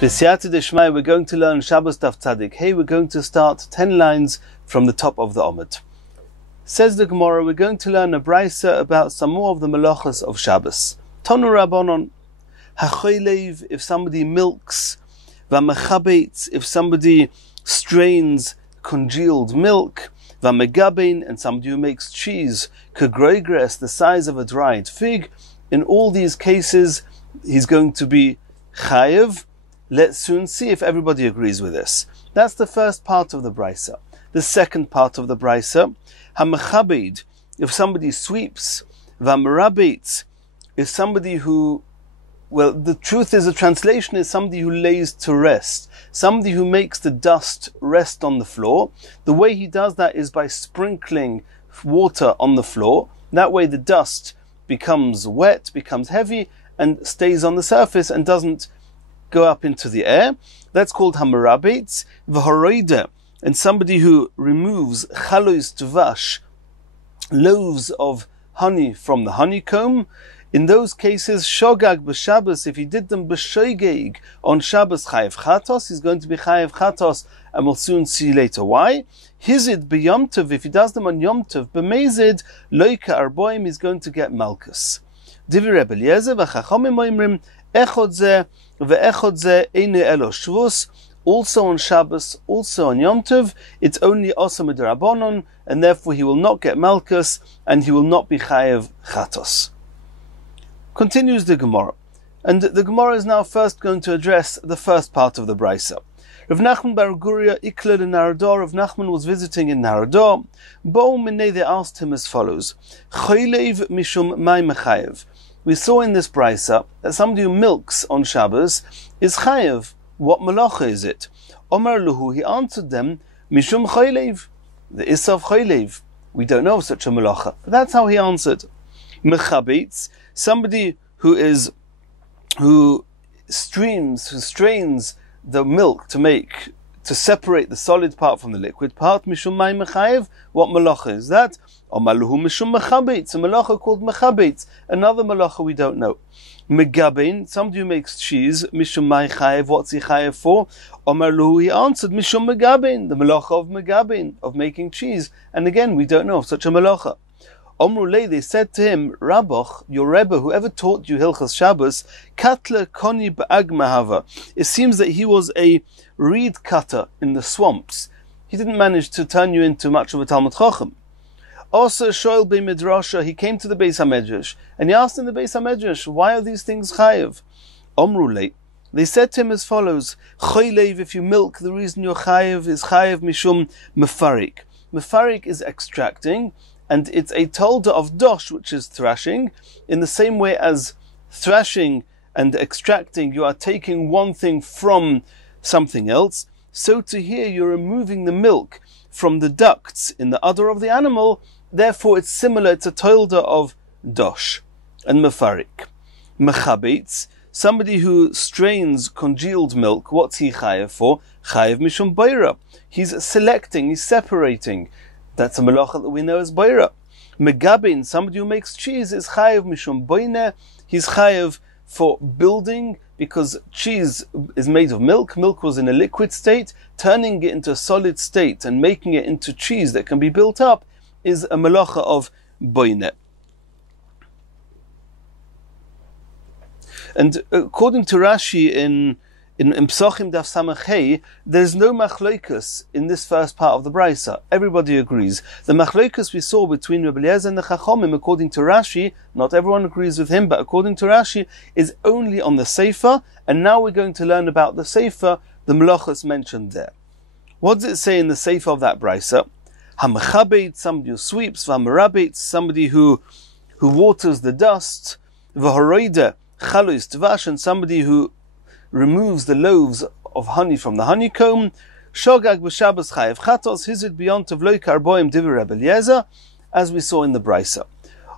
B'siyata Deshmai, we're going to learn Shabbos Daf Tzadik. Hey, we're going to start 10 lines from the top of the Omid. Says the Gemara, we're going to learn a brisa about some more of the melachas of Shabbos. Tonu Rabbanon, Hachoylev, if somebody milks, V'mechabetz, if somebody strains congealed milk, V'megabein, and somebody who makes cheese, K'groigres, the size of a dried fig. In all these cases, he's going to be chayev. Let's soon see if everybody agrees with this. That's the first part of the brisa. The second part of the brisa, hamechabed, if somebody sweeps, v'merabetz, is somebody who, well, the truth is, the translation is somebody who lays to rest, somebody who makes the dust rest on the floor. The way he does that is by sprinkling water on the floor. That way the dust becomes wet, becomes heavy, and stays on the surface and doesn't go up into the air. That's called hamerabetz. V'horoide, and somebody who removes chalois tvash, loaves of honey from the honeycomb. In those cases, shogag b'Shabbos, if he did them b'shoigeg on Shabbos chayev chatos, he's going to be chayev chatos, and we'll soon see later why. Hizid b'Yom Tov, if he does them on Yom Tov, b'mezid loika arboim, he's going to get malchus. Divi Rebbe Eliezer v'chachomim oimrim echod zeh ve'echod zeh einu elo shvus. Also on Shabbos, also on Yom Tov, it's only Osa Midrabanon, and therefore he will not get malchus, and he will not be chayev chatos. Continues the Gemara, and the Gemara is now first going to address the first part of the brisa. Rav Nachman bar Guria ikled in Narodor. Rav Nachman was visiting in Narodor. Bo'u minei, they asked him as follows: Choylev mishum mai mechayev. We saw in this brisa that somebody who milks on Shabbos is chayev. What malacha is it? Omar luhu, he answered them, mishum choylev, the isav choylev. We don't know of such a malacha. That's how he answered. Mechabetz, somebody who strains the milk to separate the solid part from the liquid part. Mishum mai mechayev. What malacha is that? Omar luhu mishum mechabetz, a malacha called mechabetz. Another malacha we don't know. Megabein, somebody who makes cheese, mishum mai chayev, what's he chayev for? Omar luhu, he answered, mishum megabein, the malacha of megabein, of making cheese. And again, we don't know of such a malacha. Omrulei, they said to him, Rabboch, your Rebbe, whoever taught you Hilchas Shabbos, Katla Koni Ba'agmahava. It seems that he was a reed cutter in the swamps. He didn't manage to turn you into much of a Talmud Chacham. Also, Shoel Bei Midrasha, he came to the Beis HaMedrash, and he asked in the Beis HaMedrash, why are these things chayev? Omrulei, they said to him as follows: Choylev, if you milk, the reason you're chayev is chayev mishum mefarik. Mefarik is extracting, and it's a tolda of dosh, which is thrashing. In the same way as thrashing and extracting, you are taking one thing from something else, so to here you're removing the milk from the ducts in the udder of the animal. Therefore it's similar to tolda of dosh and mefarik. Mechabetz, somebody who strains congealed milk, what's he chayev for? Chayev mishum boira. He's selecting, he's separating. That's a malacha that we know as boira. Megabin, somebody who makes cheese, is chayev mishum boine. He's chayev for building, because cheese is made of milk. Milk was in a liquid state. Turning it into a solid state and making it into cheese that can be built up is a malacha of boine. And according to Rashi in Psochim Daf Samach Hey, there's no machloikus in this first part of the brisa. Everybody agrees. The machloikus we saw between Rebbe Eliezer and the Chachomim, according to Rashi, not everyone agrees with him, but according to Rashi, is only on the Sefer, and now we're going to learn about the Sefer, the melachos mentioned there. What does it say in the Sefer of that brisa? Hamechabed, somebody who sweeps, v'hamerabet, somebody who waters the dust, v'horoide, chalois tvash, and somebody who removes the loaves of honey from the honeycomb. Shogag b'Shabbos chayev chatos, hizid b'Yom Tov loika arboim, divi Rebbe Eliezer, as we saw in the brisa.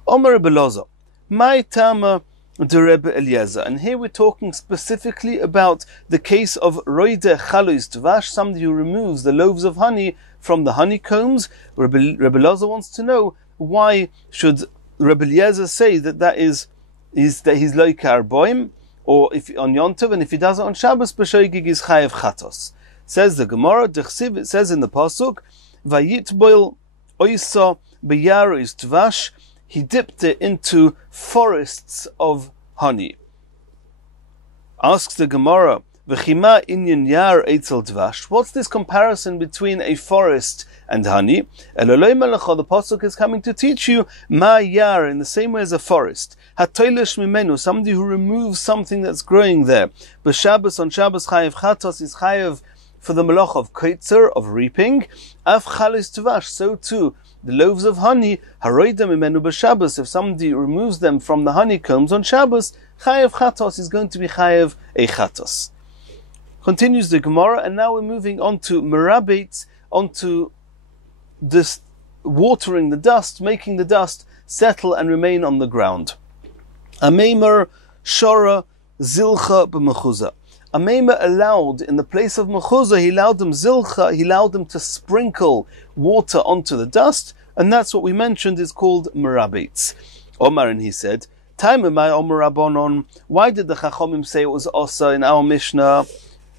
Omer Rebbe Eliezer, my tama de Rebbe Eliezer, and here we're talking specifically about the case of roide chalois tvash, somebody who removes the loaves of honey from the honeycombs. Rebbe Eliezer wants to know, why should Rebbe Eliezer say that he's loika arboim? or if on Yom Tov, and if he does it on Shabbos, b'shoigig is chayev chatos. Says the Gemara, it says in the pasuk, vayitboil oisa beyaros tvash, he dipped it into forests of honey. Asks the Gemara, v'chima inyan yar eitzel tvash, what's this comparison between a forest and honey? Elolei melecha, the pasuk is coming to teach you, ma yar, in the same way as a forest. Hatoilish mimenu, somebody who removes something that's growing there. B'Shabbos, on Shabbos, chayev chatos is chayev for the malach of koitzer, of reaping. Af chalis tvash, so too, the loaves of honey, haroidem mimenu b'Shabbos, if somebody removes them from the honeycombs on Shabbos, chayev chatos is going to be chayev a chatos. Continues the Gemara, and now we're moving on to merabit, onto this watering the dust, making the dust settle and remain on the ground. Ameimer shora zilcha b'mechuzah. Ameimer allowed, in the place of mechuzah, he allowed them zilcha, he allowed them to sprinkle water onto the dust, and that's what we mentioned is called merabitz. Omar, and he said, why did the Chachomim say it was osa in our Mishnah,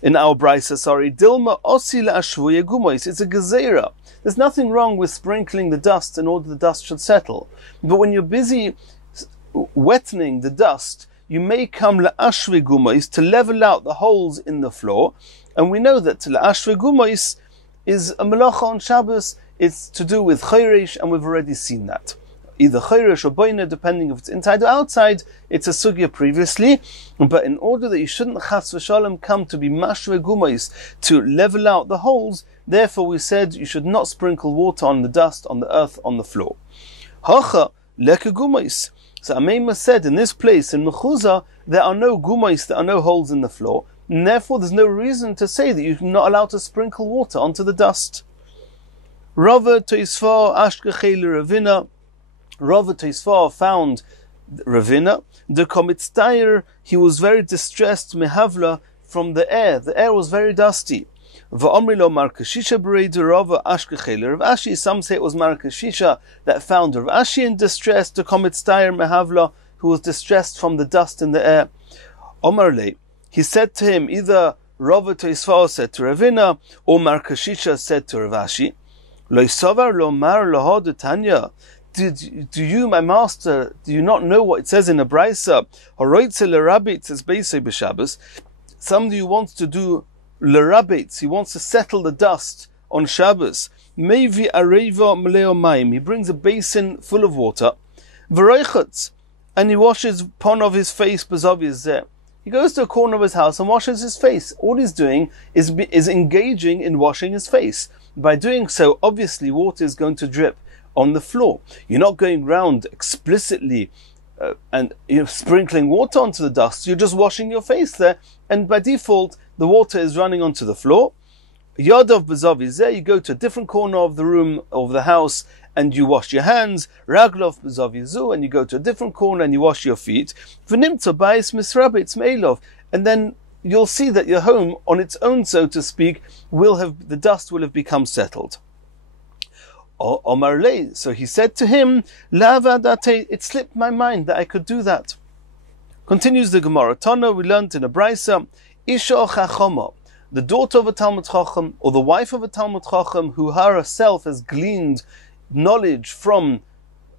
in our Brisa, Dilma osi la'ashvuye gumois, it's a gezerah. There's nothing wrong with sprinkling the dust in order the dust should settle. But when you're busy wetting the dust, you may come la'ashve gumois, to level out the holes in the floor. And we know that la'ashve gumois is a melacha on Shabbos. It's to do with chayresh, and we've already seen that. Either chayresh or boina, depending if it's inside or outside. It's a sugya previously. But in order that you shouldn't chas v'shalom come to be mashve gumois, to level out the holes, therefore we said you should not sprinkle water on the dust, on the earth, on the floor. Hacha leke gumois. So Ameima said, in this place, in mechuzah, there are no gumois, there are no holes in the floor, and therefore there's no reason to say that you're not allowed to sprinkle water onto the dust. Rava Toisfar Ashkechele Ravina. Rava Toisfar found Ravina. The Komitztayer, he was very distressed, mehavla, from the air. The air was very dusty. Va'omrilo Markashisha Bereda Rava Ashkechele Rav Ashi. Some say it was Markashisha that found Rav Ashi in distress. The Komitztayer mehavla, who was distressed from the dust in the air. Omarle, he said to him, either Rava Toisfar said to Ravina, or Markashisha said to Rav Ashi, Lo savar lo mar lo Tanya. Do you, my master, do you not know what it says in a Brisa? Horoitze lerabitz is beisei b'Shabbos. Somebody who wants to do lerabitz, he wants to settle the dust on Shabbos. Mevi areva mleo maim. He brings a basin full of water. V'roichatz, and he washes pon of his face b'zaviz zeh. He goes to a corner of his house and washes his face. All he's doing is engaging in washing his face. By doing so, obviously water is going to drip on the floor. You're not going round explicitly and sprinkling water onto the dust. You're just washing your face there, and by default, the water is running onto the floor. Yadav b'zavi, you go to a different corner of the room, of the house, and you wash your hands. Raglov b'zavi, and you go to a different corner and you wash your feet. V'nimtza ba'is misrabitz meilov, and then you'll see that your home, on its own, so to speak, the dust will have become settled. Omar Lei, so he said to him, Lavadate, it slipped my mind that I could do that. Continues the Gemara. Tana, we learned in a Brisa, Isha Chachama, the daughter of a Talmud Chacham, or the wife of a Talmud Chacham, who herself has gleaned knowledge from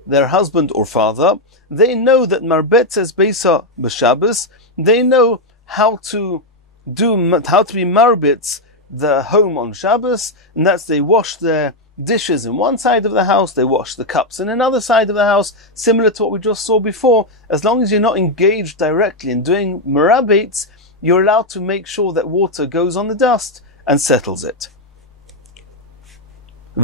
their husband or father, they know that Marbetz Beisa b'Shabbos, they know how to be Marbitz, the home on Shabbos, and that's they wash their dishes in one side of the house, they wash the cups in another side of the house, similar to what we just saw before. As long as you're not engaged directly in doing merabitz, you're allowed to make sure that water goes on the dust and settles it. We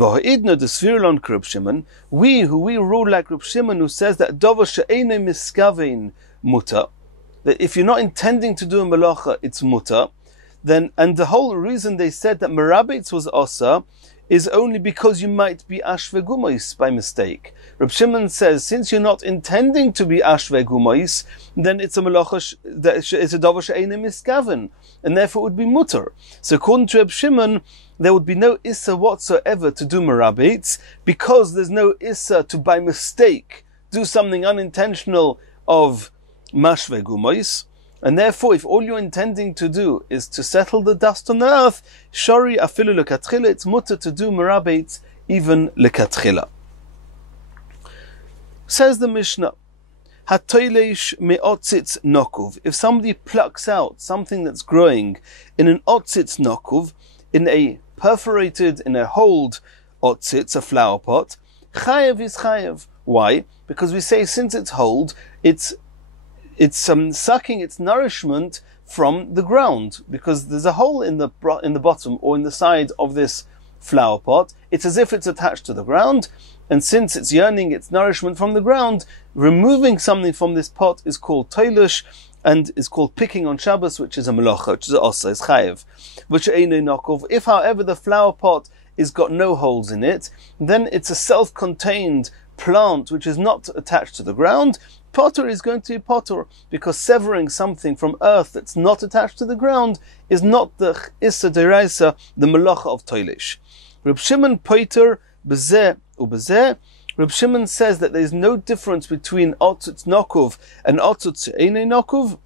rule like Reb Shimon, who says that davar she'eino miskavein mutar, that if you're not intending to do a melacha, it's mutar. Then, and the whole reason they said that merabitz was osa is only because you might be ashve gumois by mistake. Reb Shimon says, since you're not intending to be ashve gumois, then it's a melacha, it's a davar she'eino miskaven, and therefore it would be mutar. So according to Reb Shimon, there would be no issa whatsoever to do merabitz, because there's no issa to by mistake do something unintentional of mashve gumois. And therefore, if all you're intending to do is to settle the dust on the earth, shori afilu lekatchila, it's mutter to do merabeit even lekatchila. Says the Mishnah, hatoileish me'otzitz nokuv. If somebody plucks out something that's growing in an otzitz nokuv, in a perforated, in a holed otzitz, a flower pot, chayev is chayev. Why? Because we say since it's holed, it's sucking its nourishment from the ground, because there's a hole in the bottom or in the side of this flower pot. It's as if it's attached to the ground, and since it's yearning its nourishment from the ground, removing something from this pot is called toilish, and is called picking on Shabbos, which is a melacha, which is also is chayev. Which einay nokov. If, however, the flower pot is got no holes in it, then it's a self-contained plant which is not attached to the ground. Potter is going to be potter, because severing something from earth that's not attached to the ground is not the issa deraisa, the melacha of toilish. Reb Shimon poiter bezeh ubezeh. Reb Shimon says that there is no difference between otzutz nokov and otzutz einay nokov.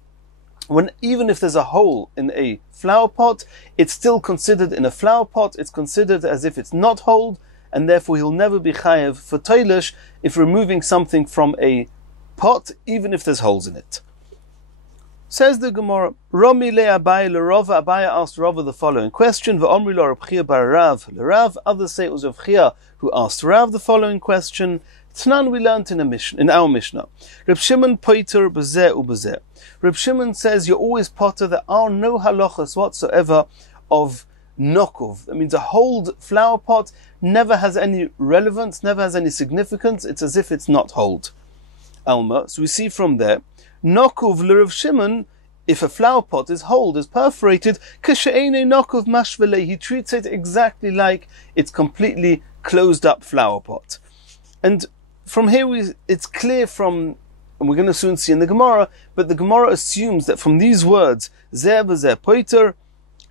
When even if there's a hole in a flower pot, it's still considered in a flower pot. It's considered as if it's not holed, and therefore he'll never be chayev for toilish if removing something from a pot, even if there's holes in it. Says the Gemara, Romi le Abaye le Rava. Abaye asked Rava the following question: V'omri lo Reb Chia bar Rav le Rav. Others say it was Reb Chia who asked Rav the following question. Tnan, we learnt in our Mishnah. Reb Shimon poiter bezeh ubezeh. Reb Shimon says you're always potter. There are no halachas whatsoever of nokov. That means a holed flower pot never has any relevance, never has any significance. It's as if it's not holed. Alma. So we see from there, nokov le Reb Shimon, if a flower pot is holed, is perforated, kashe'ene nokov mashvele, he treats it exactly like it's completely closed up flower pot. And from here it's clear from, and we're going to soon see in the Gemara, but the Gemara assumes that from these words, zeh v'zeh poiter,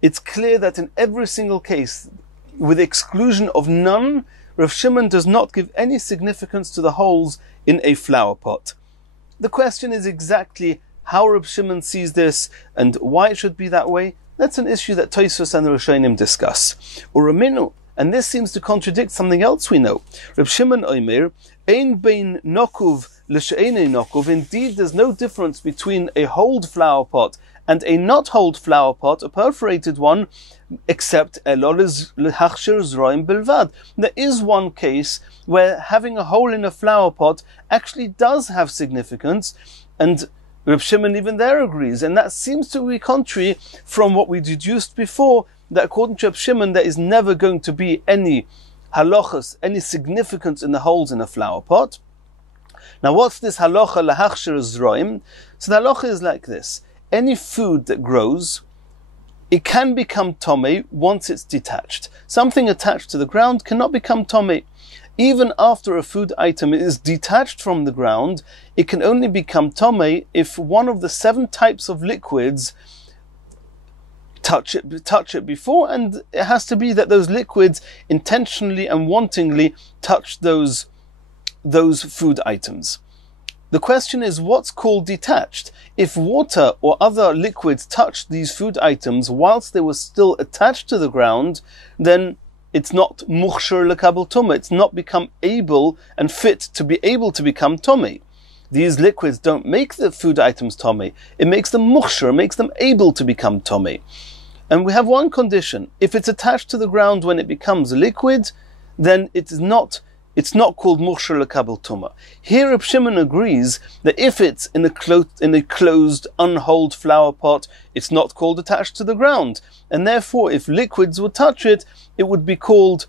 it's clear that in every single case, with exclusion of none, Rav Shimon does not give any significance to the holes in a flower pot. The question is exactly how Rav Shimon sees this and why it should be that way. That's an issue that Tosfos and the Rishonim discuss. Uraminu, and this seems to contradict something else we know. Rav Shimon Omer, ein bein nokuv l'she'einei nokuv. Indeed, there's no difference between a holed flower pot and a not holed flower pot, a perforated one, except elol l'hachshir zroim bilvad. There is one case where having a hole in a flower pot actually does have significance, and Reb Shimon even there agrees, and that seems to be contrary from what we deduced before, that according to Reb Shimon there is never going to be any halachas, any significance in the holes in a flower pot. Now what's this halacha l'hachshir zroim? So the halacha is like this: any food that grows, it can become tomei once it's detached. Something attached to the ground cannot become tomei. Even after a food item is detached from the ground, it can only become tomei if one of the 7 types of liquids touch it before, and it has to be that those liquids intentionally and wantingly touch those food items. The question is, what's called detached? If water or other liquids touched these food items whilst they were still attached to the ground, then it's not muchshir lekabel tumah. It's not become able and fit to be able to become tomei. These liquids don't make the food items tomei. It makes them muchshir, makes them able to become tomei. And we have one condition: if it's attached to the ground when it becomes a liquid, then it's not called muchshir lekabel tumah. Here Reb Shimon agrees that if it's in a closed, unholed flower pot, it's not called attached to the ground, and therefore, if liquids would touch it, it would be called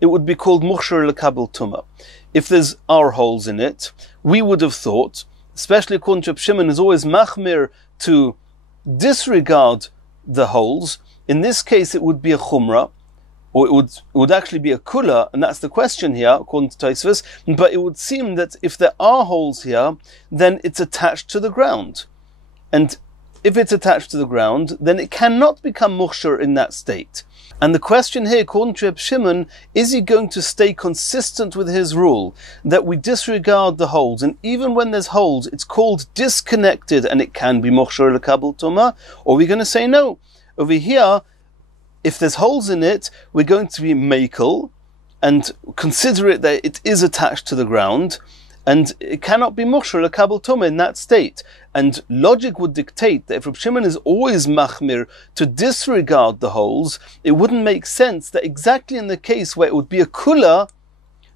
muchshir lekabel tumah. If there's are holes in it, we would have thought, especially according to Reb Shimon, is always machmir to disregard the holes. In this case, it would be a chumrah, or it would actually be a kula, and that's the question here, according to Tosfos. But it would seem that if there are holes here, then it's attached to the ground. And if it's attached to the ground, then it cannot become mukhshar in that state. And the question here, according to Reb Shimon, is he going to stay consistent with his rule that we disregard the holes, and even when there's holes, it's called disconnected and it can be mukhshar l'kabel tumah? Or are we going to say no? Over here, if there's holes in it, we're going to be makel and consider it that it is attached to the ground, and it cannot be mukhshar l'kabel tumah in that state. And logic would dictate that if Reb Shimon is always machmir to disregard the holes, it wouldn't make sense that exactly in the case where it would be a kula,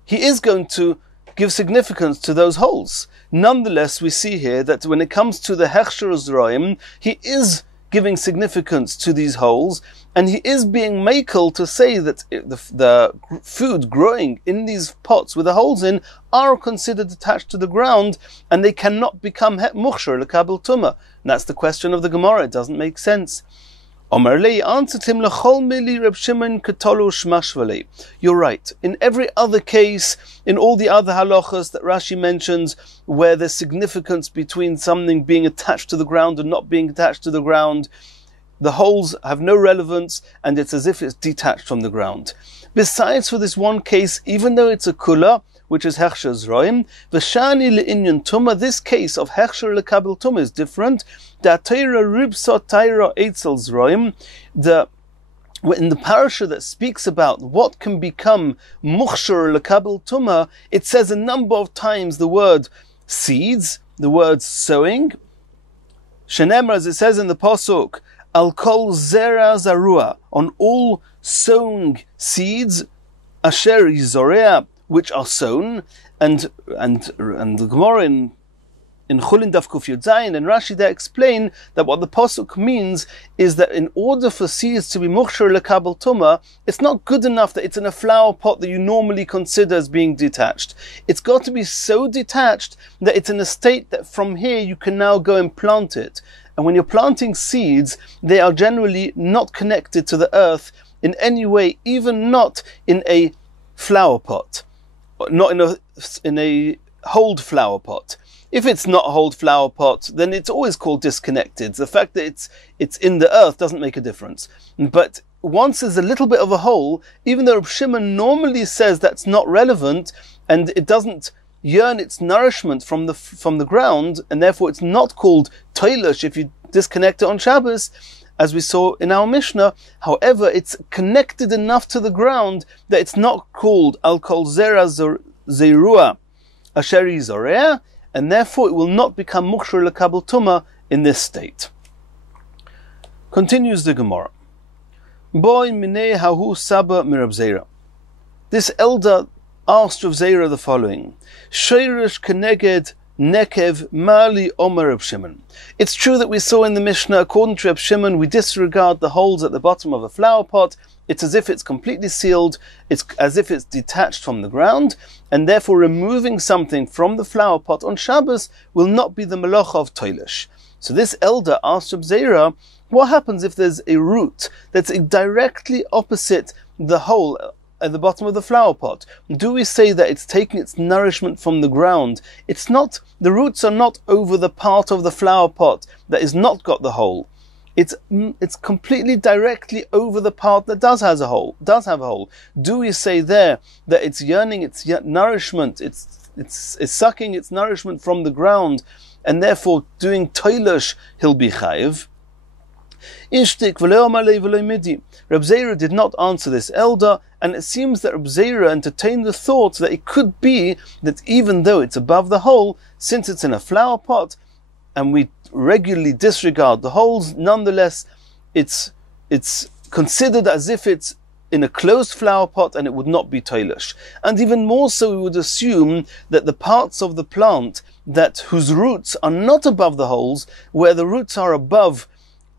he is going to give significance to those holes. Nonetheless, we see here that when it comes to the hechsher zroim, he is giving significance to these holes, and he is being makel to say that the food growing in these pots with the holes in are considered attached to the ground, and they cannot become mukhshar l'kabel tumah. And that's the question of the Gemara. It doesn't make sense. Omar Lei answered him, L'chol mili Reb Shimon ketolu shmashvale. You're right. In every other case, in all the other halachas that Rashi mentions, where there's significance between something being attached to the ground and not being attached to the ground, the holes have no relevance, and it's as if it's detached from the ground. Besides, for this one case, even though it's a kula, which is hechsher zroim, v'shani le'inyan tumah, this case of hechsher l'kabel tumah is different. Da teira ribsa teira eitzel zroim, in the parasha that speaks about what can become mukhshar l'kabel tumah, it says a number of times the word seeds, the word sowing. Shenemar, as it says in the pasuk, al kol zera zarua, on all sown seeds, asher yizorea, which are sown, and the Gemara in Chulin Daf Kuf Yud Zayin and Rashi there explain that what the pasuk means is that in order for seeds to be mukhshar l'kabel tumah, it's not good enough that it's in a flower pot that you normally consider as being detached. It's got to be so detached that it's in a state that from here you can now go and plant it. And when you're planting seeds, they are generally not connected to the earth in any way, even not in a flower pot. Not in a hold flower pot. If it's not a hold flower pot, then it's always called disconnected. The fact that it's in the earth doesn't make a difference. But once there's a little bit of a hole, even though Reb Shimon normally says that's not relevant, and it doesn't yearn its nourishment from the ground, and therefore it's not called toilish if you disconnect it on Shabbos, as we saw in our Mishnah. However, it's connected enough to the ground that it's not called al kol zera zerua asheri zorea, and therefore it will not become mukhshar l'kabel tumah in this state. Continues the Gemara. Boy minei hahu saba mirab Zera. This elder asked Rav Zera the following: Sheirish keneged Nekev Mali Omer Reb Shimon. It's true that we saw in the Mishnah, according to Reb Shimon, we disregard the holes at the bottom of a flower pot. It's as if it's completely sealed, it's as if it's detached from the ground, and therefore removing something from the flower pot on Shabbos will not be the melacha of toilish. So this elder asked Reb Zera, what happens if there's a root that's directly opposite the hole at the bottom of the flower pot? Do we say that it's taking its nourishment from the ground? It's not, the roots are not over the part of the flower pot that is not got the hole. It's completely directly over the part that does have a hole. Do we say there that it's yearning its nourishment, it's sucking its nourishment from the ground, and therefore doing toilish, he'll be chayiv? Ishtik Reb Zera did not answer this elder, and it seems that Reb Zera entertained the thought that it could be that even though it's above the hole, since it's in a flower pot, and we regularly disregard the holes, nonetheless it's considered as if it's in a closed flower pot and it would not be toilish. And even more so, we would assume that the parts of the plant whose roots are not above the holes, where the roots are above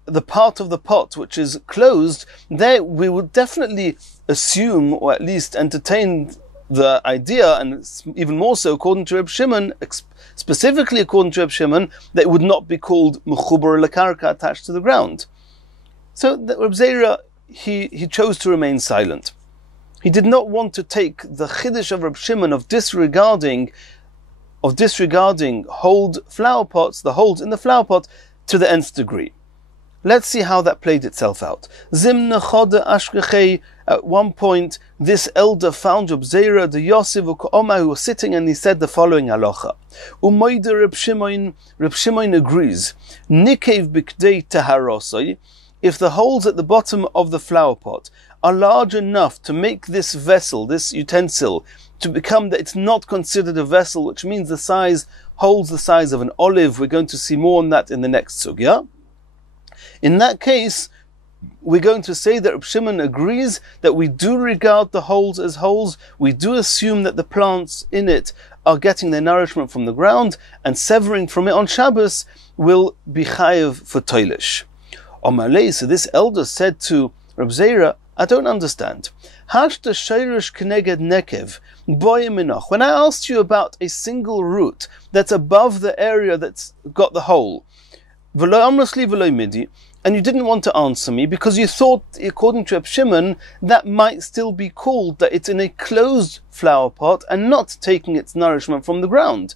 the part of the pot which is closed, there we would definitely assume, or at least entertain the idea, and even more so according to Reb Shimon, specifically according to Reb Shimon, that it would not be called mechubar lekarka, attached to the ground. So Reb Zera, he chose to remain silent. He did not want to take the chiddush of Reb Shimon of disregarding hold flower pots, the holes in the flower pot, to the nth degree. Let's see how that played itself out. Zimna Choda Ashkechei, at one point, this elder found Reb Zera the Yosef U'Ka'oma, who was sitting, and he said the following halacha. Umoida Reb Shimon agrees. Nikev bikdei taharosoi, if the holes at the bottom of the flower pot are large enough to make this vessel, this utensil, to become that it's not considered a vessel, which means the size holds the size of an olive. We're going to see more on that in the next sugya. In that case, we're going to say that Reb Shimon agrees that we do regard the holes as holes. We do assume that the plants in it are getting their nourishment from the ground, and severing from it on Shabbos will be chayev for toilish. Omalei, so this elder said to Reb Zera, I don't understand. Hashta shayrish kneged nekev boy minoch. When I asked you about a single root that's above the area that's got the hole, v'lo amrosli v'lo midi, and you didn't want to answer me because you thought, according to Reb Shimon, that might still be called that it's in a closed flower pot and not taking its nourishment from the ground.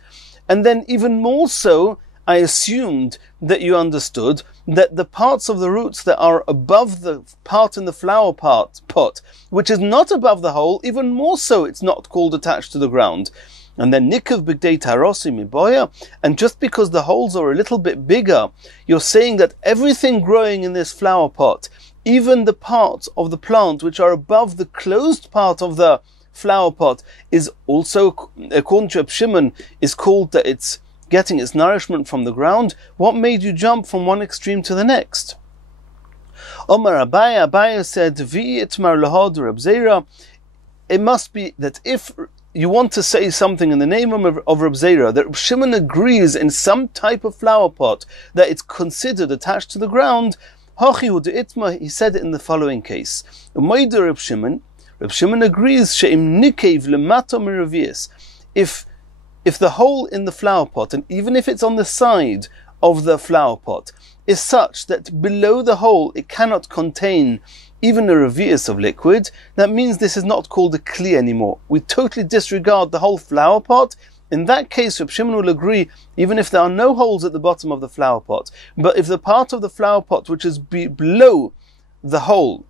And then even more so, I assumed that you understood that the parts of the roots that are above the part in the flower pot, which is not above the hole, even more so it's not called attached to the ground. And then Nikav Bigdei Tarosi Miboya, and just because the holes are a little bit bigger, you're saying that everything growing in this flower pot, even the parts of the plant which are above the closed part of the flower pot, is also, according to Reb Shimon, is called that it's getting its nourishment from the ground. What made you jump from one extreme to the next? Omar Abaya said, V'itmar lahod Reb Zera, it must be that if you want to say something in the name of Reb Zera, that Reb Shimon agrees in some type of flower pot that it's considered attached to the ground, he said it in the following case. Reb Shimon agrees, if the hole in the flower pot, and even if it's on the side of the flower pot, is such that below the hole it cannot contain even a revius of liquid, that means this is not called a kli anymore. We totally disregard the whole flower pot. In that case, Reb Shimon will agree, even if there are no holes at the bottom of the flower pot. But if the part of the flower pot which is below the hole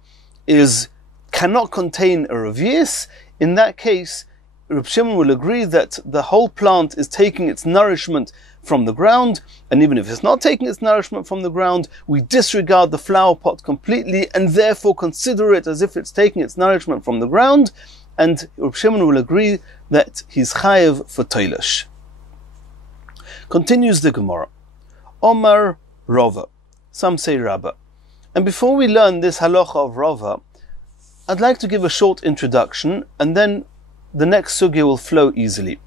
cannot contain a revius, in that case, Reb Shimon will agree that the whole plant is taking its nourishment from the ground, and even if it's not taking its nourishment from the ground, we disregard the flower pot completely and therefore consider it as if it's taking its nourishment from the ground, and Reb Shimon will agree that he's chayev for toilish. Continues the Gemara. Omar Rava. Some say Rabba. And before we learn this halacha of Rava, I'd like to give a short introduction, and then the next sugya will flow easily.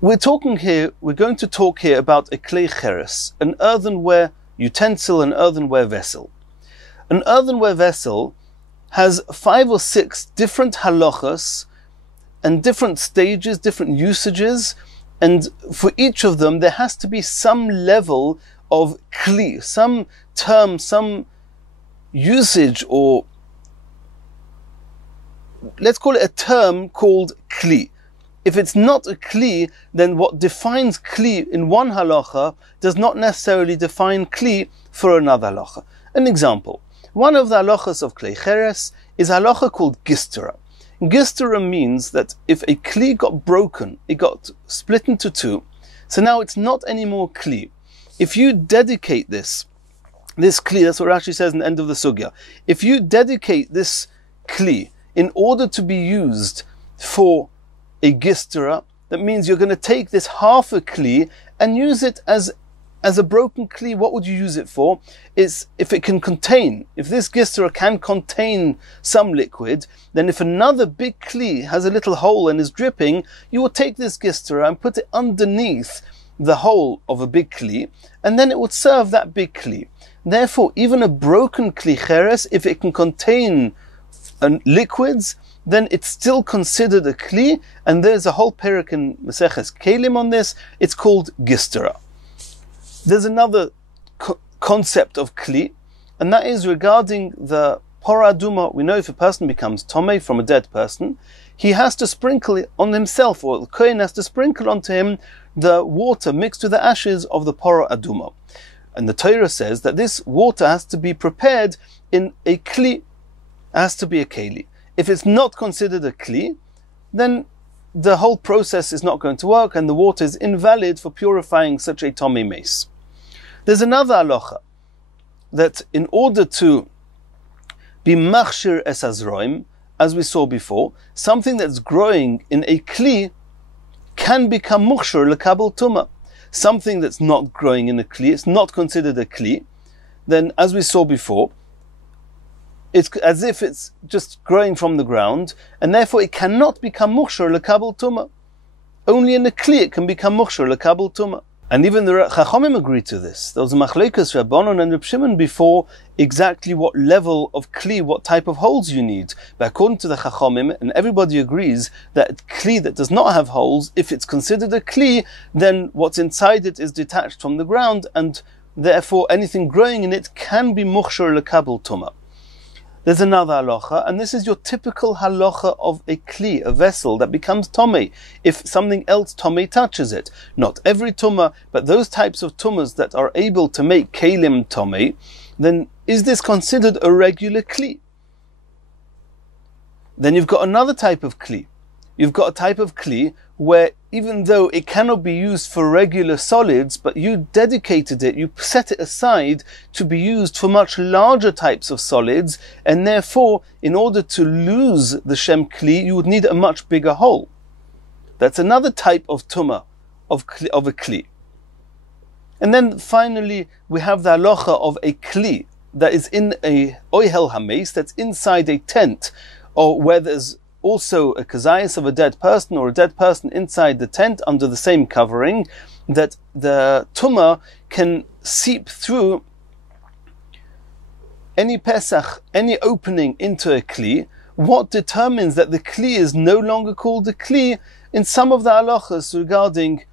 We're going to talk here about a klei cheres, an earthenware utensil, an earthenware vessel. An earthenware vessel has 5 or 6 different halachas and different stages, different usages, and for each of them there has to be some level of kli, some term, some usage, or let's call it a term called kli. If it's not a kli, then what defines kli in one halacha does not necessarily define kli for another halacha. An example. One of the halachas of klei cheres is a halacha called gistera. Gistera means that if a kli got broken, it got split into 2, so now it's not anymore kli. If you dedicate this kli, that's what Rashi says in the end of the sugya, if you dedicate this kli in order to be used for a gistera, that means you're going to take this half a kli and use it as a broken kli. What would you use it for? Is if this gistera can contain some liquid, then if another big kli has a little hole and is dripping, you will take this gistera and put it underneath the hole of a big kli, and then it would serve that big kli. Therefore, even a broken kli cheres, if it can contain liquids, then it's still considered a kli, and there's a whole perek in Maseches Kelim on this. It's called gistera. There's another concept of kli, and that is regarding the pora aduma. We know if a person becomes tomei from a dead person, he has to sprinkle it on himself, or the kohen has to sprinkle onto him the water mixed with the ashes of the pora aduma. And the Torah says that this water has to be prepared in a kli, has to be a keli. If it's not considered a kli, then the whole process is not going to work, and the water is invalid for purifying such a tomei mace. There's another halacha, that in order to be machshir es hazroim, as we saw before, something that's growing in a kli can become muchshir lekabel tumah. Something that's not growing in a kli, it's not considered a kli, then as we saw before, it's as if it's just growing from the ground, and therefore it cannot become muchshir lekabel tumah. Only in a kli it can become muchshir lekabel tumah. And even the Chachomim agreed to this. There was a machlekes Rabbanon and Reb Shimon before exactly what level of kli, what type of holes you need. But according to the Chachomim, and everybody agrees that kli that does not have holes, if it's considered a kli, then what's inside it is detached from the ground, and therefore anything growing in it can be muchshir lekabel tumah. There's another halacha, and this is your typical halacha of a kli, a vessel that becomes tomei, if something else tomei touches it. Not every tumah, but those types of tumas that are able to make kelim tomei, then is this considered a regular kli? Then you've got another type of kli. You've got a type of kli where even though it cannot be used for regular solids, but you dedicated it, you set it aside to be used for much larger types of solids, and therefore, in order to lose the shem kli, you would need a much bigger hole. That's another type of tumah, of a kli. And then finally, we have the halacha of a kli that is in a oihel hameis, that's inside a tent, or where there's also a kazayas of a dead person, or a dead person inside the tent under the same covering, that the tumah can seep through any pesach, any opening into a kli. What determines that the kli is no longer called a kli? In some of the halachas regarding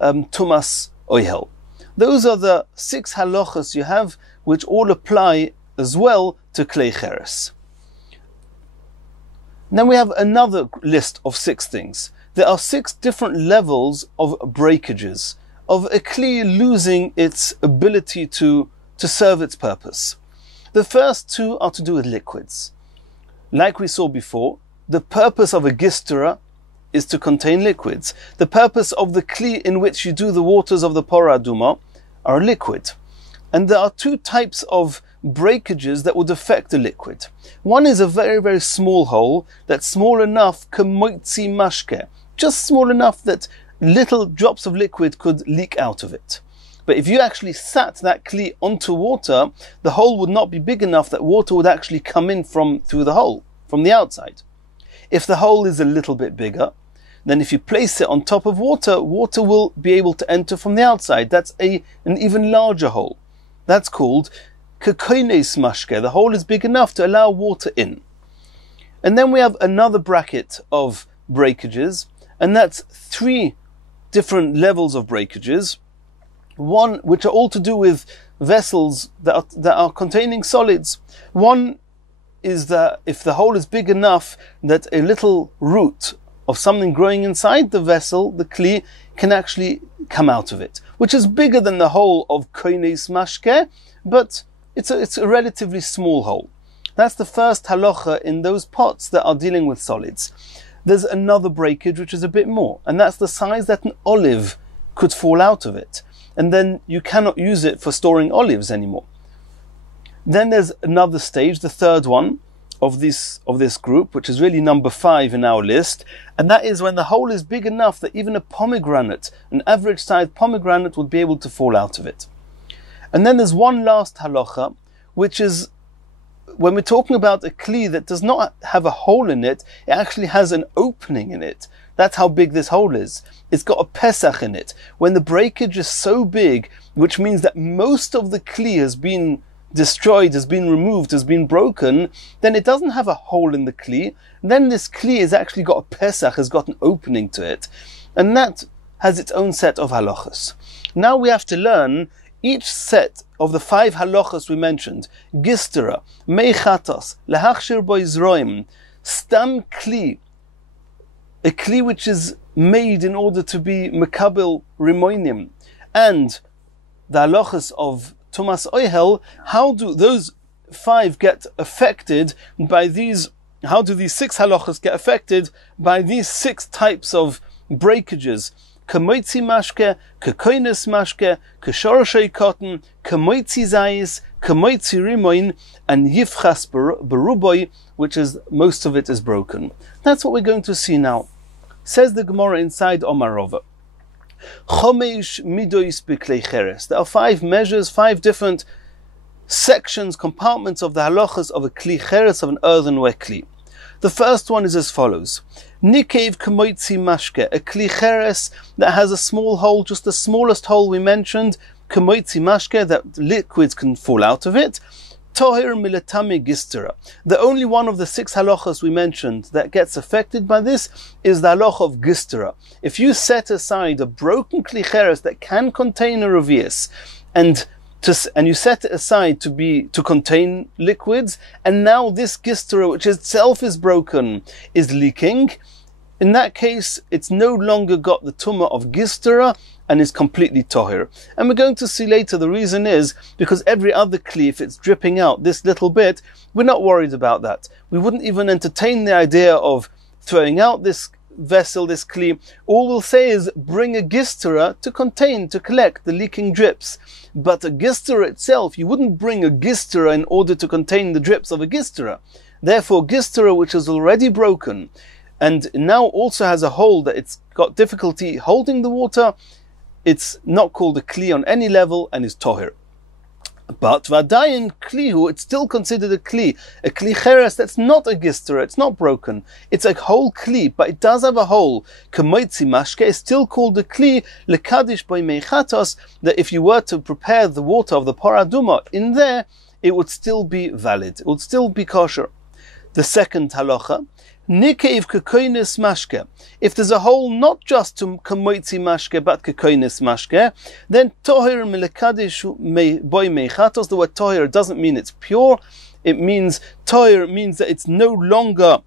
tumas oihel. Those are the 6 halachas you have, which all apply as well to klei cheres. Then we have another list of 6 things. There are 6 different levels of breakages, of a kli losing its ability to serve its purpose. The first 2 are to do with liquids. Like we saw before, the purpose of a gistera is to contain liquids. The purpose of the kli in which you do the waters of the Parah Adumah are a liquid. And there are 2 types of breakages that would affect the liquid. One is a very, very small hole that's small enough, kemoitzi mashke, just small enough that little drops of liquid could leak out of it. But if you actually sat that kli onto water, the hole would not be big enough that water would actually come in through the hole, from the outside. If the hole is a little bit bigger, then if you place it on top of water, water will be able to enter from the outside. That's an even larger hole. That's called kekoines mashke. The hole is big enough to allow water in. And then we have another bracket of breakages, and that's 3 different levels of breakages. One, which are all to do with vessels that are containing solids. One is that if the hole is big enough that a little root of something growing inside the vessel, the kli, can actually come out of it, which is bigger than the hole of koines mashke, but it's a relatively small hole. That's the first halacha in those pots that are dealing with solids. There's another breakage which is a bit more, and that's the size that an olive could fall out of it, and then you cannot use it for storing olives anymore. Then there's another stage, the third one of this group, which is really number 5 in our list, and that is when the hole is big enough that even a pomegranate, an average sized pomegranate, would be able to fall out of it. And then there's one last halacha, which is when we're talking about a kli that does not have a hole in it, it actually has an opening in it. That's how big this hole is. It's got a pesach in it. When the breakage is so big, which means that most of the kli has been destroyed, has been removed, has been broken, then it doesn't have a hole in the kli. Then this kli has actually got a pesach, has got an opening to it. And that has its own set of halachas. Now we have to learn each set of the 5 halachas we mentioned: gistera, meichatas, lehachshir bo izroim, stam kli, a kli which is made in order to be mekabel rimoinim, and the halachas of tumas oihel, how do those 5 get affected by these? How do these 6 halachas get affected by these 6 types of breakages? Kamoitzi mashke, kakoines mashke, kashorshei cotton, kamoitzi zayis, kamoitzi rimoin, and yifchas beruboi, which is most of it is broken. That's what we're going to see now. Says the Gemara inside Omarova. Chomesh midois b'klei cheres. There are 5 measures, 5 different sections, compartments of the halachas of a kli cheres, of an earthenware kli. The first one is as follows. Nikev kamoitzi mashke, a kli cheres that has a small hole, just the smallest hole we mentioned, kamoitzi mashke, that liquids can fall out of it. Tohir milatami gistera. The only one of the 6 halachas we mentioned that gets affected by this is the halacha of gistera. If you set aside a broken kli cheres that can contain a revius, and you set it aside to contain liquids, and now this gistera, which itself is broken, is leaking, in that case, it's no longer got the tumah of gistera and is completely tohir. And we're going to see later the reason is because every other kli, if it's dripping out this little bit, we're not worried about that. We wouldn't even entertain the idea of throwing out this vessel, this kli. All we'll say is bring a gistera to collect the leaking drips. But a gistera itself, you wouldn't bring a gistera in order to contain the drips of a gistera. Therefore, gistera which is already broken and now also has a hole that it's got difficulty holding the water, it's not called a kli on any level and is tohir. But vadayin klihu, it's still considered a kli cheres that's not a gistera, it's not broken. It's a whole kli, but it does have a hole. Kamoitzi mashke is still called a kli lekadish by meichatos, that if you were to prepare the water of the paraduma in there, it would still be valid. It would still be kosher. The second halacha, Nikev kakoines mashke. If there's a hole not just to kamoitzi mashke but kakoines mashke, then tohir milekadish boy meichatos. The word tohir doesn't mean it's pure. It means tohir means that it's no longer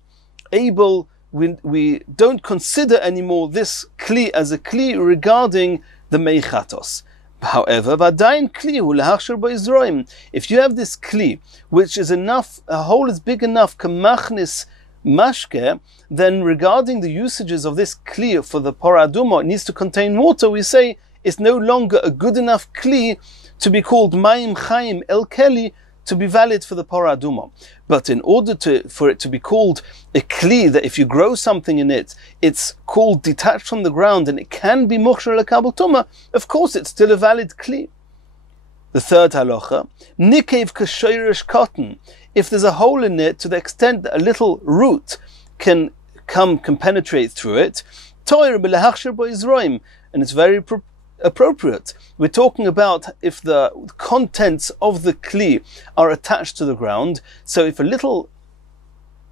able. We don't consider anymore this kli as a kli regarding the meichatos. However, vadayin kli hu lehachshir b'izroim. If you have this kli which is enough, a hole is big enough kamachnis mashke, then regarding the usages of this kli for the paraduma, it needs to contain water. We say it's no longer a good enough kli to be called mayim chaim el keli, to be valid for the paraduma. But in order for it to be called a kli, that if you grow something in it, it's called detached from the ground and it can be mukhshar lekabel tuma, of course it's still a valid kli. The third halacha, nikev kashoirish cotton. If there's a hole in it to the extent that a little root can penetrate through it, toir b'lehachshir b'izroim, and it's very appropriate. We're talking about if the contents of the kli are attached to the ground. So if a little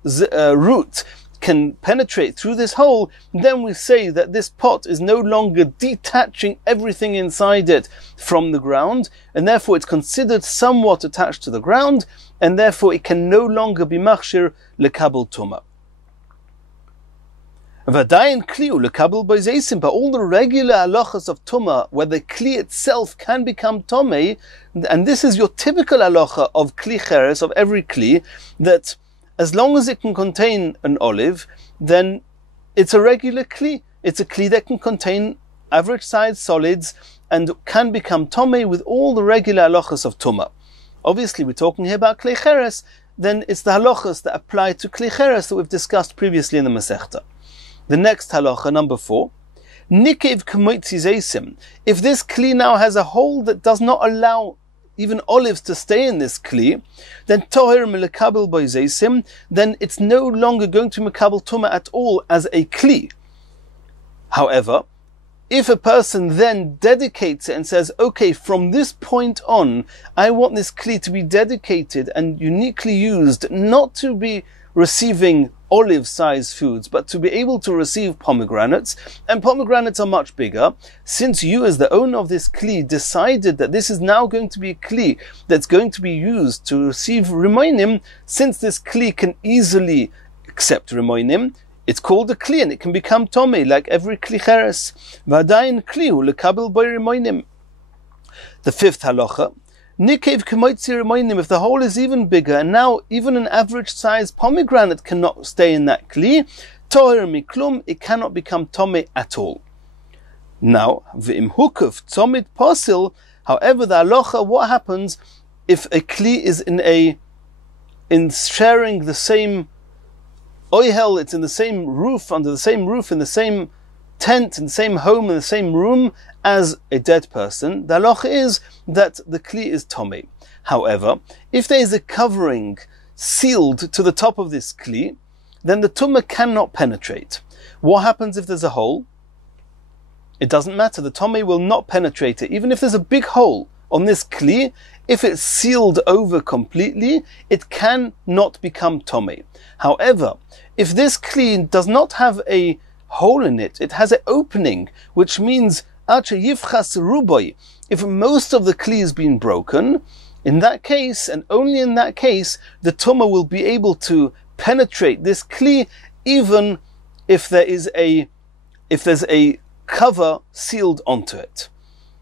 root can penetrate through this hole, then we say that this pot is no longer detaching everything inside it from the ground, and therefore it's considered somewhat attached to the ground, and therefore it can no longer be machshir lekabel tuma. Vadayin kliu lekabel b'zeisim, but all the regular halachas of tuma, where the kli itself can become tomei, and this is your typical halacha of kli cheres, of every kli, that as long as it can contain an olive, then it's a regular kli. It's a kli that can contain average sized solids and can become tomei with all the regular halachas of tuma. Obviously, we're talking here about kli cheres, then it's the halachas that apply to kli cheres that we've discussed previously in the Masechta. The next halacha, number 4, nikev kamoitzi zeisim. If this kli now has a hole that does not allow even olives to stay in this kli, then tohir milekabel b'zeisim, then it's no longer going to mekabel tuma at all as a kli. However, if a person then dedicates it and says, okay, from this point on, I want this kli to be dedicated and uniquely used, not to be receiving olive-sized foods, but to be able to receive pomegranates, and pomegranates are much bigger. Since you as the owner of this kli decided that this is now going to be a kli that's going to be used to receive rimoinim, since this kli can easily accept rimoinim, it's called a kli and it can become tomei like every kli cheres. Vadayin kli hu lekabel by rimoinim. The fifth halacha, Nikev k'moitzi rimoinim, if the hole is even bigger, and now even an average size pomegranate cannot stay in that kli, toher miklum, it cannot become tome at all. Now, v'im hukuf tzomit posil, however, the halacha, what happens if a kli is in sharing the same oihel, it's in the same roof, under the same roof, in the same tent, in the same home, in the same room as a dead person, the halacha is that the kli is tomei. However, if there is a covering sealed to the top of this kli, then the tumah cannot penetrate. What happens if there's a hole? It doesn't matter, the tomei will not penetrate it. Even if there's a big hole on this kli, if it's sealed over completely, it cannot become tomei. However, if this kli does not have a hole in it, it has an opening, which means if most of the kli has been broken, in that case, and only in that case, the tumah will be able to penetrate this kli, even if there's a cover sealed onto it.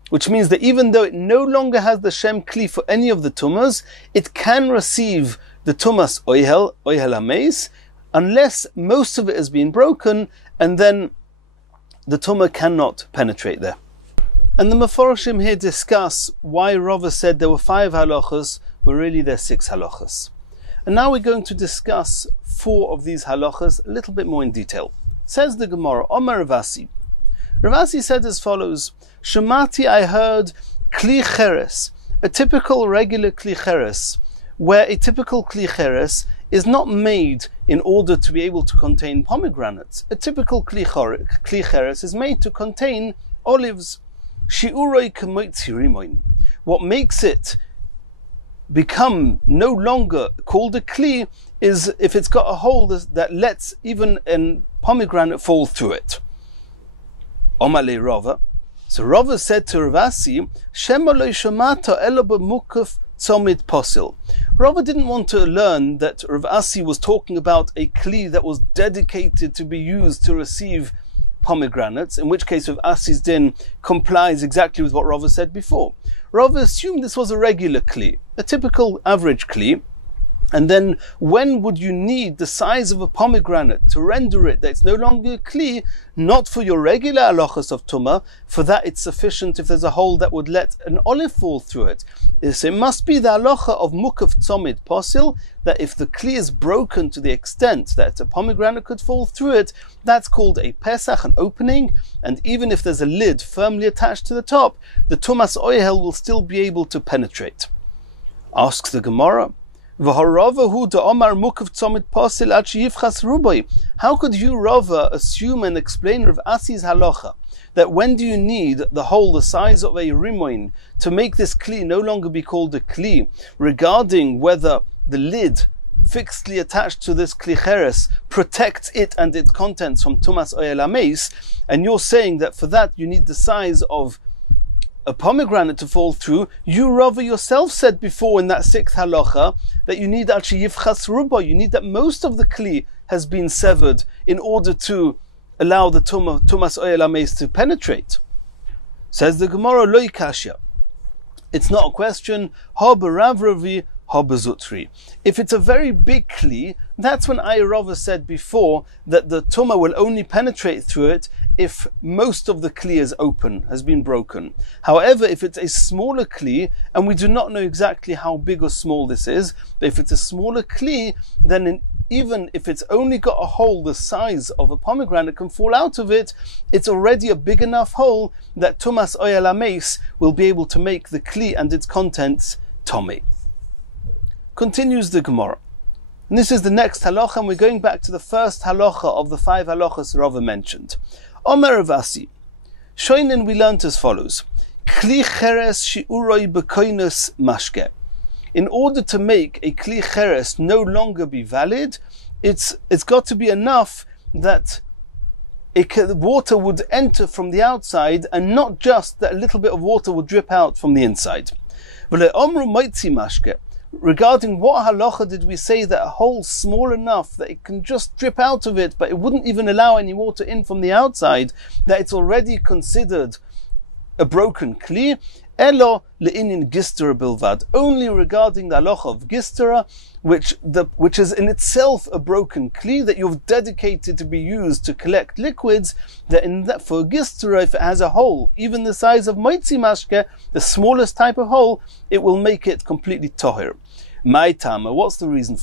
Which means that even though it no longer has the shem kli for any of the tumas, it can receive the tumas oihel hameis, unless most of it has been broken, and then the tumah cannot penetrate there. And the Meforshim here discuss why Rava said there were 5 halachas, but really there's 6 halachas. And now we're going to discuss 4 of these halachas a little bit more in detail. Says the Gemara, Omar Rav Asi. Rav Asi said as follows, Shemati, I heard kli cheres, a typical regular kli cheres, where a typical kli cheres is not made in order to be able to contain pomegranates. A typical kli cheres is made to contain olives. Shi'uroi k'moitzi rimoin. What makes it become no longer called a kli is if it's got a hole that lets even a pomegranate fall through it. Omale Rava. So Rava said to Rav Asi, Shema lo shamata elo b'mukaf tzomit posil. Rava didn't want to learn that Rav Asi was talking about a kli that was dedicated to be used to receive pomegranates, in which case Rav Asi's din complies exactly with what Rava said before. Rava assumed this was a regular kli, a typical average kli, and then when would you need the size of a pomegranate to render it that it's no longer a kli, not for your regular halachas of tumah, for that it's sufficient if there's a hole that would let an olive fall through it. So it must be the halacha of mukaf tzomit posil, that if the kli is broken to the extent that a pomegranate could fall through it, that's called a pesach, an opening, and even if there's a lid firmly attached to the top, the tumas oihel will still be able to penetrate. Asks the Gemara, how could you, Rava, assume and explain Rav Asi's halacha that when do you need the hole the size of a rimoin to make this kli no longer be called a kli, regarding whether the lid fixedly attached to this kli cheres protects it and its contents from tumas oihel hameis, and you're saying that for that you need the size of a pomegranate to fall through? You, Rava, yourself said before in that 6th halacha that you need al sheyivchas ruba, you need that most of the kli has been severed in order to allow the tumas oihel hameis to penetrate. Says the Gemara, lo ikashya. It's not a question, ha b'rav ravi, ha b'zutri. If it's a very big kli, that's when I, Rava, said before that the tumah will only penetrate through it if most of the kli is open, has been broken. However, if it's a smaller kli, and we do not know exactly how big or small this is, but if it's a smaller kli, then even if it's only got a hole the size of a pomegranate can fall out of it, it's already a big enough hole that tumas oihel hameis will be able to make the kli and its contents tomei. Continues the Gemara. And this is the next halacha, and we're going back to the first halacha of the 5 halachas Rava mentioned. Omer Rav Asi. Shoinen, we learnt as follows. Kli cheres shi'uroi b'koinus mashke. In order to make a kli cheres no longer be valid, it's got to be enough that water would enter from the outside, and not just that a little bit of water would drip out from the inside. V'le omru moitzi mashke. Regarding what halacha did we say that a hole small enough that it can just drip out of it, but it wouldn't even allow any water in from the outside, that it's already considered a broken kli, elo le'inin gistera bilvad, only regarding the halacha of gistera, which is in itself a broken kli that you've dedicated to be used to collect liquids, that for gistera, if it has a hole, even the size of moitzi mashke, the smallest type of hole, it will make it completely tohir. My tama, what's the reason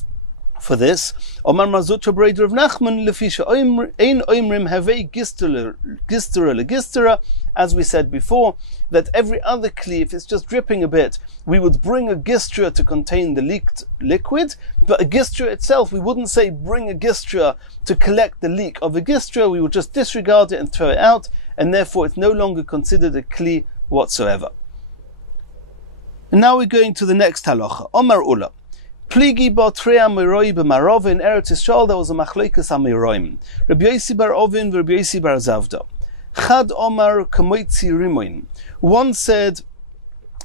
for this? Omar Mazutra Breder of Nachman Lefisha Ein Oimrim Havei Gistera Legistera, as we said before, that every other kli, if it's just dripping a bit, we would bring a gistera to contain the leaked liquid, but a gistera itself, we wouldn't say bring a gistera to collect the leak of a gistera, we would just disregard it and throw it out, and therefore it's no longer considered a kli whatsoever. And now we're going to the next halacha. Omar Ula. Pligi bar trea miroi b'marov in Eretz Yisrael, there was a machlokes hamiroim. Rabbi Yosi bar Ovin, Rabbi Yosi bar Zavda. Chad Omar kamoitzi rimoin. One said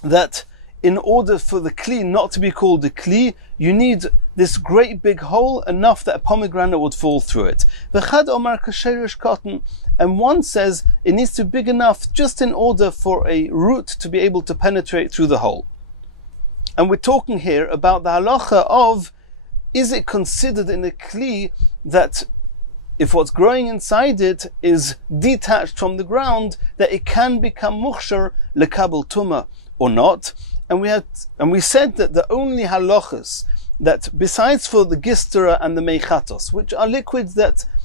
that in order for the kli not to be called a kli, you need this great big hole, enough that a pomegranate would fall through it. V'chad Omar kasherish cotton. And one says it needs to be big enough just in order for a root to be able to penetrate through the hole. And we're talking here about the halacha of, is it considered in a kli that if what's growing inside it is detached from the ground, that it can become mukhshar lekabel tuma or not? And we said that the only halachas that, besides for the gistera and the meichatos, which are liquids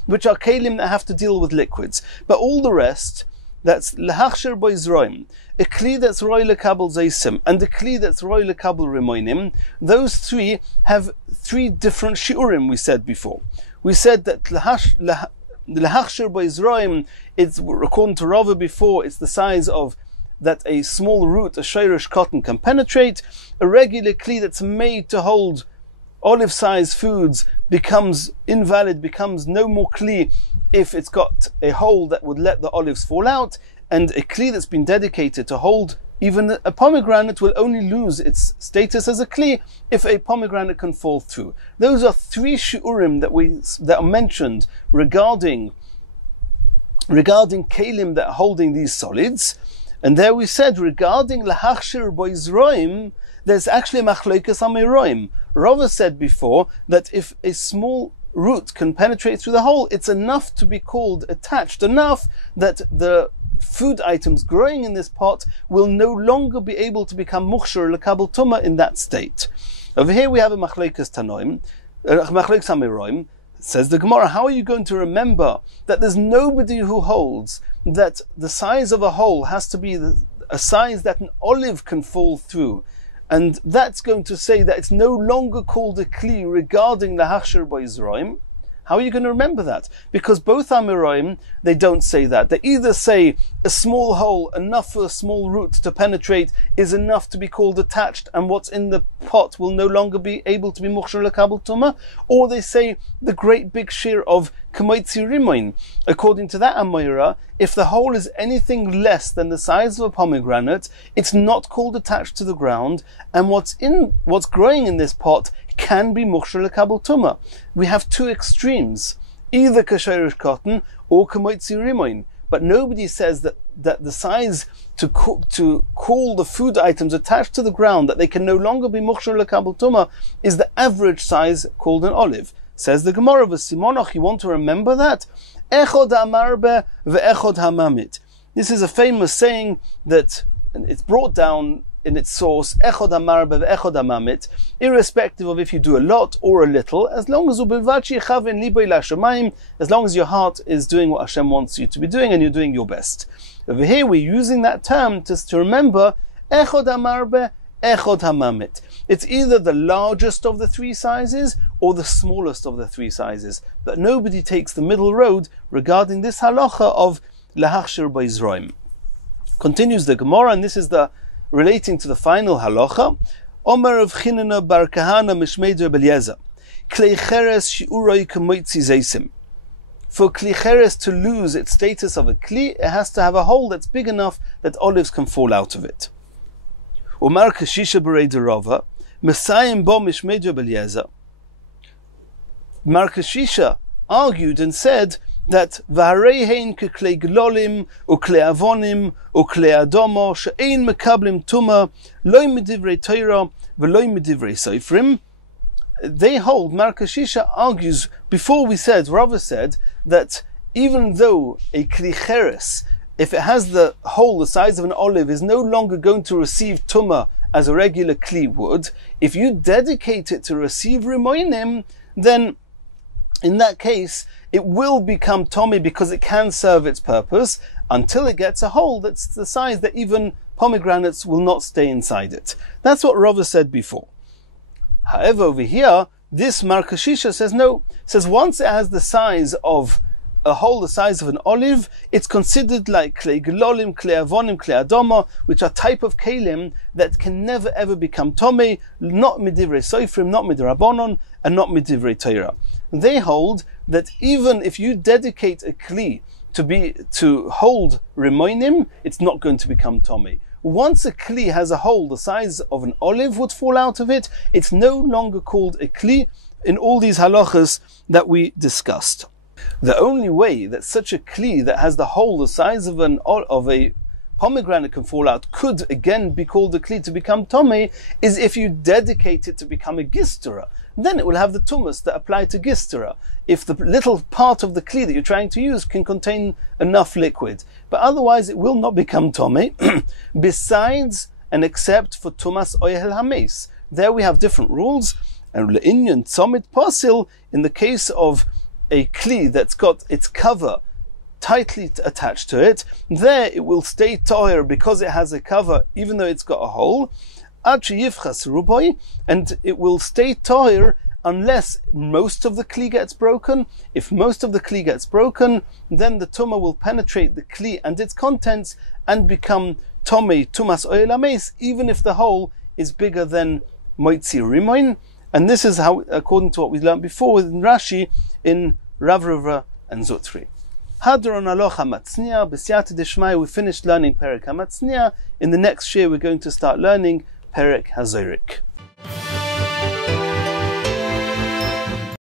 which are kelim that have to deal with liquids, but all the rest, that's lehachsher boizroim, a kli that's roi lekabel zeisim, and a kli that's roi lekabel rimoinim. Those three have three different shiurim. We said before. We said that lehachsher boizroim, it's according to Rava before, it's the size of that a small root, a shirish cotton, can penetrate. A regular kli that's made to hold olive-sized foods becomes invalid, becomes no more kli if it's got a hole that would let the olives fall out, and a kli that's been dedicated to hold even a pomegranate will only lose its status as a kli if a pomegranate can fall through. Those are three shiurim that are mentioned regarding kelim that are holding these solids. And there we said regarding lahachshir boizroim, there's actually machlokes hamiroim. Rava said before that if a small root can penetrate through the hole, it's enough to be called attached, enough that the food items growing in this pot will no longer be able to become mukhshar lekabel tuma in that state. Over here we have a machlokes tanoim, machlokes hamiroim. Says the Gemara, how are you going to remember that there's nobody who holds that the size of a hole has to be a size that an olive can fall through? And that's going to say that it's no longer called a kli regarding the hachshir boizroim. How are you going to remember that? Because both Amiroim, they don't say that. They either say a small hole, enough for a small root to penetrate, is enough to be called attached, and what's in the pot will no longer be able to be mukhshar lekabel tuma, or they say the great big shear of kamoitzi rimoin. According to that Amoira, if the hole is anything less than the size of a pomegranate, it's not called attached to the ground, and what's growing in this pot can be mukhshar lekabel tuma. We have two extremes, either kasherish cotton or kamoitzi rimoin. But nobody says that the size to call the food items attached to the ground, that they can no longer be mukhshar lekabel tuma, is the average size called an olive. Says the Gemara of Simonach, you want to remember that? Echod hamarbe ve'echod hamamit. This is a famous saying that it's brought down in its source, echod hamarbe ve'echod hamamit, irrespective of if you do a lot or a little, as long as as long as your heart is doing what Hashem wants you to be doing and you're doing your best. Over here we're using that term to remember echod hamarbe, echod hamamit. It's either the largest of the three sizes or the smallest of the three sizes, but nobody takes the middle road regarding this halacha of lahachshir boizroim. Continues the Gemara, and this is relating to the final halacha. Omer of Chinana bar Kahana mishmeider Beliezer, klei cheres shiuroi kamoitzi zeisim. For kli cheres to lose its status of a kli, it has to have a hole that's big enough that olives can fall out of it. Omar kashisha berei derava, mesayim bo mishmeider Beliezer. Mar Kashisha argued and said that v'hareihein keklei glolim uklei avonim uklei adomo she'ein mekablim tuma loy midivrei Torah v'loy midivrei sofrim. They hold, Mar Kashisha argues, before we said, Rava said, that even though a kli cheres, if it has the hole the size of an olive, is no longer going to receive tumah as a regular kli would, if you dedicate it to receive rimoinim, then in that case, it will become tomei because it can serve its purpose until it gets a hole that's the size that even pomegranates will not stay inside it. That's what Rava said before. However, over here, this Mar Kashisha says no. Says once it has the size of a hole the size of an olive, it's considered like klei gelolim, klei avonim, klei adoma, which are type of kelim that can never ever become tomei, not midivrei sofrim, not midrabanon, and not midivrei Torah. They hold that even if you dedicate a kli to hold rimoinim, it's not going to become tomei. Once a kli has a hole the size of an olive would fall out of it, it's no longer called a kli in all these halachas that we discussed. The only way that such a kli that has the hole the size of a pomegranate can fall out could again be called a kli to become tomei is if you dedicate it to become a gistera. Then it will have the tumas that apply to gistera. If the little part of the kli that you're trying to use can contain enough liquid. But otherwise it will not become tomei, besides and except for tumas oyel hames. There we have different rules. And le'inyan tzomit pasil, in the case of a kli that's got its cover tightly attached to it, there it will stay toher because it has a cover, even though it's got a hole, ad sheyifchas ruboy, and it will stay toher unless most of the kli gets broken. If most of the kli gets broken, then the tumah will penetrate the kli and its contents and become tomei, tumas oyel hames, even if the hole is bigger than moitzi rimoin. And this is how, according to what we learned before with Rashi in Rav Rava and Zutri. Hadron aloch hamatznia, b'siyata deshmai, we finished learning Perek hamatznia. In the next year we're going to start learning Perek hazorik.